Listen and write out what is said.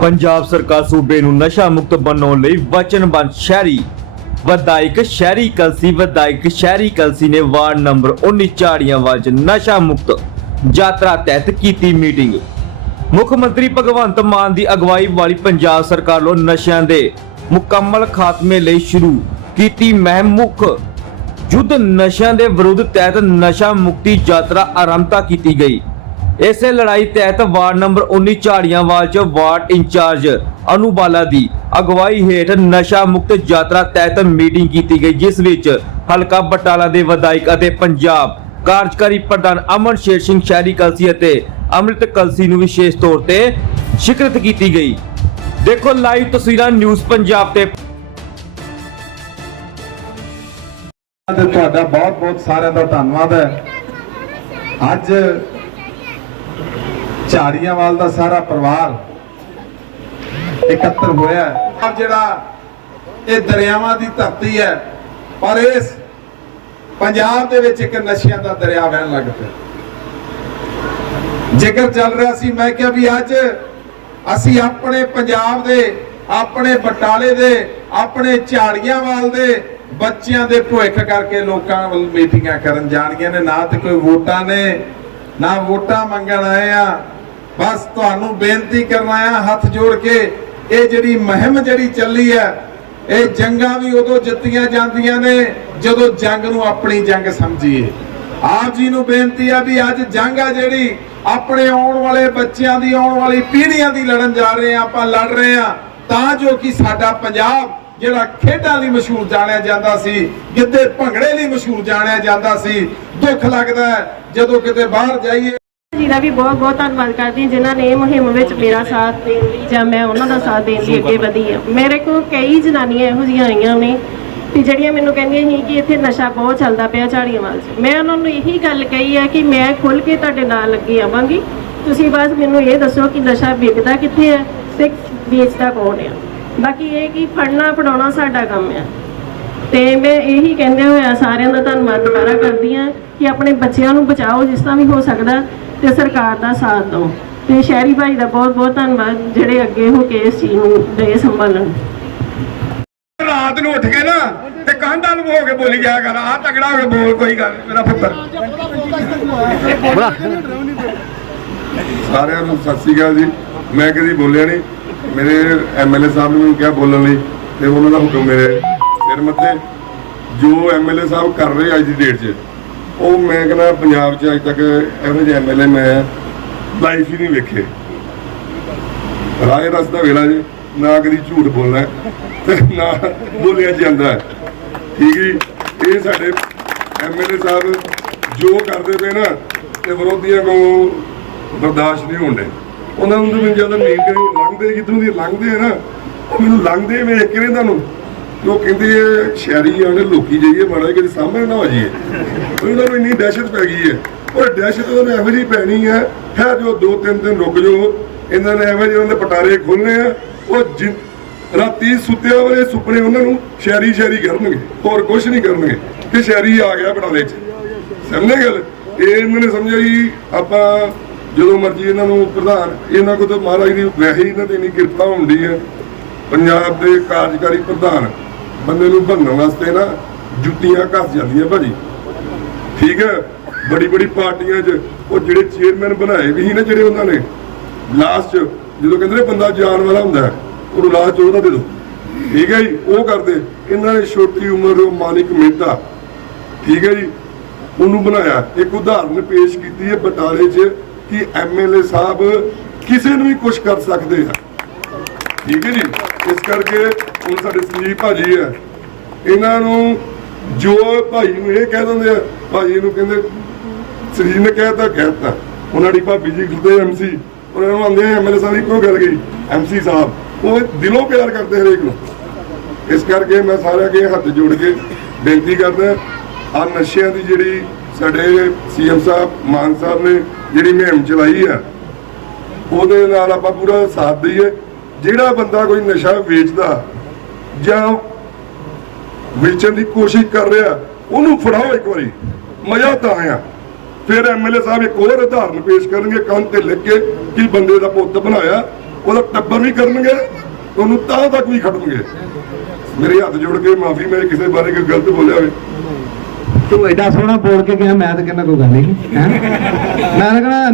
ਪੰਜਾਬ ਸਰਕਾਰ ਸੂਬੇ ਨੂੰ ਨਸ਼ਾ ਮੁਕਤ ਬਣਾਉਣ ਲਈ ਵਚਨਬੱਧ ਸ਼ਹਿਰੀ, ਵਿਧਾਇਕ ਸ਼ਹਿਰੀ ਕਲਸੀ, ਵਿਧਾਇਕ ਸ਼ਹਿਰੀ ਕਲਸੀ ਨੇ ਵਾਰਡ ਨੰਬਰ 19 ਝਾੜੀਆਂ ਵਾਜ ਨਸ਼ਾ ਮੁਕਤ ਯਾਤਰਾ ਤਹਿਤ ਕੀਤੀ ਮੀਟਿੰਗ। ਮੁੱਖ ਮੰਤਰੀ ਭਗਵੰਤ ਮਾਨ ਦੀ ਅਗਵਾਈ ਵਾਲੀ ਪੰਜਾਬ ਸਰਕਾਰ ਵੱਲੋਂ ਨਸ਼ਿਆਂ ਦੇ ਮੁਕੰਮਲ ਖਾਤਮੇ ਲਈ ਸ਼ੁਰੂ ਕੀਤੀ ਮਹਿਮ ਮੁੱਖ ਯੁੱਧ। ਨਸ਼ਿਆਂ ਦੇ ਵਿਰੁੱਧ ਤਹਿਤ ਨਸ਼ਾ ਮੁਕਤੀ ਯਾਤਰਾ ਆਰੰਭਤਾ ਕੀਤੀ ਗਈ। ਇਸੇ ਲੜਾਈ ਤਹਿਤ ਵਾਰਡ ਨੰਬਰ 19 ਝਾੜੀਆਂਵਾਲ ਚ ਵਾਰਡ ਇੰਚਾਰਜ ਅਨੁਬਾਲਾ ਦੀ ਅਗਵਾਈ ਹੇਠ ਨਸ਼ਾ ਮੁਕਤ ਯਾਤਰਾ ਤਹਿਤ ਮੀਟਿੰਗ ਕੀਤੀ ਗਈ, ਜਿਸ ਵਿੱਚ ਹਲਕਾ ਬਟਾਲਾ ਦੇ ਵਿਧਾਇਕ ਅਤੇ ਪੰਜਾਬ ਕਾਰਜਕਾਰੀ ਪ੍ਰਧਾਨ ਅਮਨ ਸ਼ੇਰ ਸਿੰਘ ਸ਼ਹਿਰੀ ਕਲਸੀ ਅਤੇ ਅੰਮ੍ਰਿਤ ਕਲਸੀ ਨੂੰ ਵਿਸ਼ੇਸ਼ ਤੌਰ ਤੇ ਸ਼ਿਕਰਤ ਕੀਤੀ ਗਈ। ਦੇਖੋ ਲਾਈਵ ਤਸਵੀਰਾਂ ਨਿਊਜ਼ ਪੰਜਾਬ ਤੇ। ਤੇ ਤੁਹਾਡਾ ਬਹੁਤ ਬਹੁਤ ਸਾਰਿਆਂ ਦਾ ਧੰਨਵਾਦ ਹੈ। ਅੱਜ ਝਾੜੀਆਂਵਾਲ ਦਾ ਸਾਰਾ ਪਰਿਵਾਰ ਇਕੱਤਰ ਹੋਇਆ ਹੈ। ਜਿਹੜਾ ਇਹ ਦਰਿਆਵਾਂ ਦੀ ਧਰਤੀ ਹੈ, ਪਰ ਇਸ ਪੰਜਾਬ ਦੇ ਵਿੱਚ ਇੱਕ ਨਸ਼ਿਆਂ ਦਾ ਦਰਿਆ ਵਹਿਣ ਲੱਗ ਪਿਆ। ਜ਼ਿਕਰ ਚੱਲ ਰਿਹਾ ਸੀ, ਮੈਂ ਕਿਹਾ ਵੀ ਅੱਜ ਅਸੀਂ ਆਪਣੇ ਪੰਜਾਬ ਦੇ, ਆਪਣੇ ਬਟਾਲੇ ਦੇ, ਆਪਣੇ ਝਾੜੀਆਂਵਾਲ ਦੇ ਬੱਚਿਆਂ ਦੇ ਭੁੱਖ ਕਰਕੇ ਲੋਕਾਂ ਵੱਲ ਮੀਟਿੰਗਾਂ ਕਰਨ ਜਾਣੀਆਂ ਨੇ। ਨਾ ਤੇ ਕੋਈ ਵੋਟਾਂ ਨੇ, ਨਾ ਵੋਟਾਂ ਮੰਗਣ ਆਏ ਆ। ਬਸ ਤੁਹਾਨੂੰ ਬੇਨਤੀ ਕਰਨਾ ਆ ਹੱਥ ਜੋੜ ਕੇ ਇਹ ਜਿਹੜੀ ਮੁਹਿੰਮ ਜਿਹੜੀ ਚੱਲੀ ਹੈ, ਇਹ ਜੰਗਾਂ ਵੀ ਉਦੋਂ ਜਿੱਤੀਆਂ ਜਾਂਦੀਆਂ ਨੇ ਜਦੋਂ ਜੰਗ ਨੂੰ ਆਪਣੀ ਜੰਗ ਸਮਝੀਏ। ਆਪ ਜੀ ਨੂੰ ਬੇਨਤੀ ਆ ਵੀ ਅੱਜ ਜੰਗ ਆ ਜਿਹੜੀ ਆਪਣੇ ਆਉਣ ਵਾਲੇ ਬੱਚਿਆਂ ਦੀ, ਆਉਣ ਵਾਲੀ ਪੀੜ੍ਹੀਆਂ ਦੀ ਲੜਨ ਜਾ ਰਹੇ ਆ ਆਪਾਂ ਲੜ ਰਹੇ ਆ ਤਾਂ ਜੋ ਕਿ ਸਾਡਾ ਪੰਜਾਬ ਜਿਹੜਾ ਖੇਡਾਂ ਲਈ ਮਸ਼ਹੂਰ ਜਾਣਿਆ ਜਾਂਦਾ ਸੀ, ਗਿੱਧੇ ਭੰਗੜੇ ਲਈ ਮਸ਼ਹੂਰ ਜਾਣਿਆ ਜਾਂਦਾ ਸੀ, ਦੁੱਖ ਲੱਗਦਾ ਜਦੋਂ ਕਿਤੇ ਬਾਹਰ ਜਾਈਏ। ਦਾ ਵੀ ਬਹੁਤ ਬਹੁਤ ਧੰਨਵਾਦ ਕਰਦੀ ਹਾਂ, ਜਿਨ੍ਹਾਂ ਨੇ ਇਹ ਮੁਹਿੰਮ ਵਿੱਚ ਮੇਰਾ ਸਾਥ ਦੇਣ ਲਈ ਜਾਂ ਮੈਂ ਉਹਨਾਂ ਦਾ ਸਾਥ ਦੇਣ ਲਈ ਅੱਗੇ ਵਧੀ ਹਾਂ। ਮੇਰੇ ਕੋਲ ਕਈ ਜਨਾਨੀਆਂ ਇਹੋ ਜਿਹੀਆਂ ਆਈਆਂ ਨੇ ਕਿ ਜਿਹੜੀਆਂ ਮੈਨੂੰ ਕਹਿੰਦੀਆਂ ਸੀ ਕਿ ਇੱਥੇ ਨਸ਼ਾ ਬਹੁਤ ਚੱਲਦਾ ਪਿਆ ਝਾੜੀਆਂ ਵੱਲ 'ਚ। ਮੈਂ ਉਹਨਾਂ ਨੂੰ ਇਹੀ ਗੱਲ ਕਹੀ ਹੈ ਕਿ ਮੈਂ ਖੁੱਲ ਕੇ ਤੁਹਾਡੇ ਨਾਲ ਅੱਗੇ ਆਵਾਂਗੀ। ਤੁਸੀਂ ਬਸ ਮੈਨੂੰ ਇਹ ਦੱਸੋ ਕਿ ਨਸ਼ਾ ਵਿਕਦਾ ਕਿੱਥੇ ਹੈ ਤੇ ਵੇਚਦਾ ਕੌਣ ਆ। ਬਾਕੀ ਇਹ ਕਿ ਫੜਨਾ ਫੜਾਉਣਾ ਸਾਡਾ ਕੰਮ ਆ। ਤੇ ਮੈਂ ਇਹੀ ਕਹਿੰਦੇ ਹੋਇਆ ਸਾਰਿਆਂ ਦਾ ਧੰਨਵਾਦ ਦੁਬਾਰਾ ਕਰਦੀ ਹਾਂ ਕਿ ਆਪਣੇ ਬੱਚਿਆਂ ਨੂੰ ਬਚਾਓ, ਜਿਸ ਤਰ੍ਹਾਂ ਵੀ ਹੋ ਸਕਦਾ। ਤੇ ਸਰਕਾਰ ਦਾ ਸਾਥ ਦਿਓ। ਤੇ ਸ਼ਹਿਰੀ ਭਾਈ ਦਾ ਬਹੁਤ ਬਹੁਤ ਧੰਨਵਾਦ ਜਿਹੜੇ ਅੱਗੇ ਹੋ ਕੇ ਇਸ ਚੀਜ਼ ਨੂੰ ਦੇ ਸੰਭਾਲਣ। ਰਾਤ ਨੂੰ ਉੱਠ ਕੇ ਨਾ ਤੇ ਕਾਂਡਾ ਨੂੰ ਹੋ ਕੇ ਬੋਲੀ ਗਿਆ ਕਰ ਆ ਤਗੜਾ ਹੋ ਕੇ ਬੋਲ ਕੋਈ ਗੱਲ ਮੇਰਾ ਪੁੱਤਰ। ਸਾਰਿਆਂ ਨੂੰ ਸਤਿ ਸ੍ਰੀ ਅਕਾਲ ਜੀ। ਮੈਂ ਕਦੀ ਬੋਲਿਆ ਨਹੀਂ ਮੇਰੇ ਐਮਐਲਏ ਸਾਹਿਬ ਨੇ ਮੈਨੂੰ ਕਿਹਾ ਬੋਲਣ ਲਈ ਤੇ ਉਹਨਾਂ ਦਾ ਹੁਕਮ ਮੇਰੇ ਸਿਰ ਮੱਥੇ। ਜੋ ਐਮਐਲਏ ਸਾਹਿਬ ਕਰ ਰਹੇ ਅੱਜ ਦੀ ਡੇਟ 'ਚ ਉਹ ਮੈਂ ਕਹਿੰਦਾ ਪੰਜਾਬ 'ਚ ਅੱਜ ਤੱਕ ਇਹੋ ਜਿਹੇ ਐਮਐਲਏ ਮੈਂ ਲਾਈਫ ਹੀ ਨਹੀਂ ਵੇਖੇ। ਰਾਏ ਰਸ ਦਾ ਵੇਲਾ ਜੀ, ਨਾ ਕਦੀ ਝੂਠ ਬੋਲਣਾ, ਤੇ ਨਾ ਬੋਲਿਆ ਜਾਂਦਾ। ਹੈ। ਠੀਕ ਹੈ ਜੀ, ਇਹ ਸਾਡੇ ਐਮਐਲਏ ਸਾਹਿਬ ਜੋ ਕਰਦੇ ਪਏ ਨਾ, ਤੇ ਵਿਰੋਧੀਆਂ ਕੋ ਬਰਦਾਸ਼ਤ ਨਹੀਂ ਹੁੰਦੇ ਉਹਨਾਂ ਨੂੰ ਤਾਂ ਮੈਨੂੰ ਜਦੋਂ ਮੀਟ ਲੰਘਦੇ ਜਿੱਦੋਂ ਦੀ ਲੰਘਦੇ ਆ ਨਾ, ਉਹ ਮੈਨੂੰ ਲੰਘਦੇ ਵੇਖ ਕੇ ਨੇ ਤੁਹਾਨੂੰ। ਉਹ ਕਹਿੰਦੇ ਇਹ ਸ਼ਹਿਰੀ ਆਣੇ ਲੋਕੀ ਜਾਈਏ ਮਾੜਾ ਕਿ ਸਾਹਮਣੇ ਨਾ ਹੋ ਜਾਈਏ। ਉਹਨਾਂ ਨੂੰ ਇੰਨੀ ਦਹਿਸ਼ਤ ਪੈ ਗਈ ਹੈ। ਉਹ ਦਹਿਸ਼ਤ ਉਹਨਾਂ ਨੂੰ ਇਹੋ ਜਿਹੀ ਪੈਣੀ ਹੈ ਹੈ ਜੋ ਦੋ ਤਿੰਨ ਦਿਨ ਰੁਕ ਜਾਓ, ਇਹਨਾਂ ਨੇ ਐਵੇਂ ਜਿਹੇ ਦੇ ਪਟਾਰੇ ਖੋਲਨੇ ਆ, ਉਹ ਰਾਤੀ ਸੁੱਤਿਆਂ ਵਾਲੇ ਸੁਪਨੇ ਉਹਨਾਂ ਨੂੰ ਸ਼ਹਿਰੀ ਸ਼ਹਿਰੀ ਕਰਨਗੇ, ਹੋਰ ਕੁਝ ਨਹੀਂ ਕਰਨਗੇ, ਕਿ ਸ਼ਹਿਰੀ ਆ ਗਿਆ ਬਟਾਲੇ 'ਚ। ਸਮਝੇ ਗੱਲ? ਇਹ ਇਹਨਾਂ ਨੇ ਸਮਝਿਆ ਜੀ, ਆਪਾਂ ਜਦੋਂ ਮਰਜ਼ੀ ਇਹਨਾਂ ਨੂੰ ਪ੍ਰਧਾਨ, ਇਹਨਾਂ ਕੋਲ ਤਾਂ ਮਹਾਰਾਜ ਦੀ ਵੈਸੇ ਇਹਨਾਂ ਤੇ ਇੰਨੀ ਕਿਰਪਾ ਹੁੰਦੀ ਹੈ, ਪੰਜਾਬ ਦੇ ਕਾਰਜਕਾਰੀ ਪ੍ਰਧਾਨ। ਬੰਦੇ ਨੂੰ ਭੰਨਣ ਵਾਸਤੇ ਨਾ ਜੁੱਤੀਆਂ ਘਸ ਜਾਂਦੀਆਂ ਭਾਜੀ। ਠੀਕ ਹੈ? ਬੜੀ ਬੜੀ ਪਾਰਟੀਆਂ 'ਚ ਉਹ ਜਿਹੜੇ ਚੇਅਰਮੈਨ ਬਣਾਏ ਵੀ ਸੀ ਨਾ ਜਿਹੜੇ ਉਹਨਾਂ ਨੇ। ਲਾਸਟ 'ਚ ਜਦੋਂ ਕਹਿੰਦੇ ਨੇ ਬੰਦਾ ਜਾਣ ਵਾਲਾ ਹੁੰਦਾ ਉਹਨੂੰ ਲਾਸਟ 'ਚ ਉਹਦਾ ਦੇ ਦਿਓ ਠੀਕ ਹੈ ਜੀ? ਉਹ ਕਰਦੇ। ਇਹਨਾਂ ਨੇ ਛੋਟੀ ਉਮਰ ਉਹ ਮਾਨਿਕ ਮਹਿਤਾ, ਠੀਕ ਹੈ ਜੀ? ਉਹਨੂੰ ਬਣਾਇਆ। ਇੱਕ ਉਦਾਹਰਨ ਪੇਸ਼ ਕੀਤੀ ਹੈ ਬਟਾਲੇ 'ਚ ਕਿ ਐਮਐਲਏ ਸਾਹਿਬ ਕਿਸੇ ਨੂੰ ਵੀ ਕੁਝ ਕਰ ਸਕਦੇ ਆ। ਠੀਕ ਹੈ ਜੀ? ਇਸ ਕਰਕੇ ਹੁਣ ਸਾਡੇ ਸੰਜੀਵ ਭਾਜੀ ਹੈ। ਇਹਨਾਂ ਨੂੰ ਜੋ ਭਾਈ ਨੂੰ ਇਹ ਕਹਿ ਦਿੰਦੇ ਆ ਭਾਜੀ ਨੂੰ ਕਹਿੰਦੇ ਸਰੀਰ ਨੇ ਕਹਿਤਾ ਕਹਿਤਾ ਉਹਨਾਂ ਦੀ ਭਾਬੀ ਜੀ ਖੁਦੇ ਐਮਸੀ ਉਹਨਾਂ ਨੂੰ ਆਂਦੇ ਐਮਐਲਏ ਸਾਹਿਬ ਦੀ ਗੱਲ ਗਈ ਐਮਸੀ ਸਾਹਿਬ। ਉਹ ਦਿਲੋਂ ਪਿਆਰ ਕਰਦੇ ਹਰੇਕ ਨੂੰ। ਇਸ ਕਰਕੇ ਮੈਂ ਸਾਰਿਆਂ ਅੱਗੇ ਹੱਥ ਜੋੜ ਕੇ ਬੇਨਤੀ ਕਰਦਾ ਆ ਨਸ਼ਿਆਂ ਦੀ ਜਿਹੜੀ ਸਾਡੇ ਸੀਐਮ ਸਾਹਿਬ, ਮਾਨ ਸਾਹਿਬ ਨੇ ਜਿਹੜੀ ਮੁਹਿੰਮ ਚਲਾਈ ਆ, ਉਹਦੇ ਨਾਲ ਆਪਾਂ ਪੂਰਾ ਸਾਥ ਦਈਏ। ਜਿਹੜਾ ਬੰਦਾ ਕੋਈ ਨਸ਼ਾ ਵੇਚਦਾ ਜਾਂ ਵੇਚਣ ਦੀ ਕੋਸ਼ਿਸ਼ ਕਰ ਰਿਹਾ, ਉਹਨੂੰ ਫੜਾਓ ਇੱਕ ਵਾਰੀ। ਮਜ਼ਾ ਤਾਂ ਆਇਆ। ਫਿਰ ਐਮਐਲਏ ਸਾਹਿਬ ਇੱਕ ਹੋਰ ਉਦਾਹਰਨ ਪੇਸ਼ ਕਰਨਗੇ, ਕੰਨ ਤੇ ਲਿਖ ਕੇ ਕਿ ਬੰਦੇ ਦਾ ਪੁੱਤ ਬਣਾਇਆ, ਉਹਦਾ ਟੱਬਰ ਵੀ ਕਰਨਗੇ, ਉਹਨੂੰ ਤਾਂ ਤੱਕ ਵੀ ਖੜਨਗੇ ਮੇਰੇ ਹੱਥ ਜੋੜ ਕੇ ਮਾਫੀ ਮੈਂ ਕਿਸੇ ਬਾਰੇ ਕੋਈ ਗਲਤ ਬੋਲਿਆ ਹੋਵੇ। ਤੂੰ ਐਡਾ ਸੋਹਣਾ ਬੋਲ ਕੇ ਗਿਆ, ਮੈਂ ਤਾਂ ਕਹਿੰਦਾ ਕੋਈ ਗੱਲ ਨਹੀਂ ਮੈਂ ਤਾਂ ਕਹਿੰਦਾ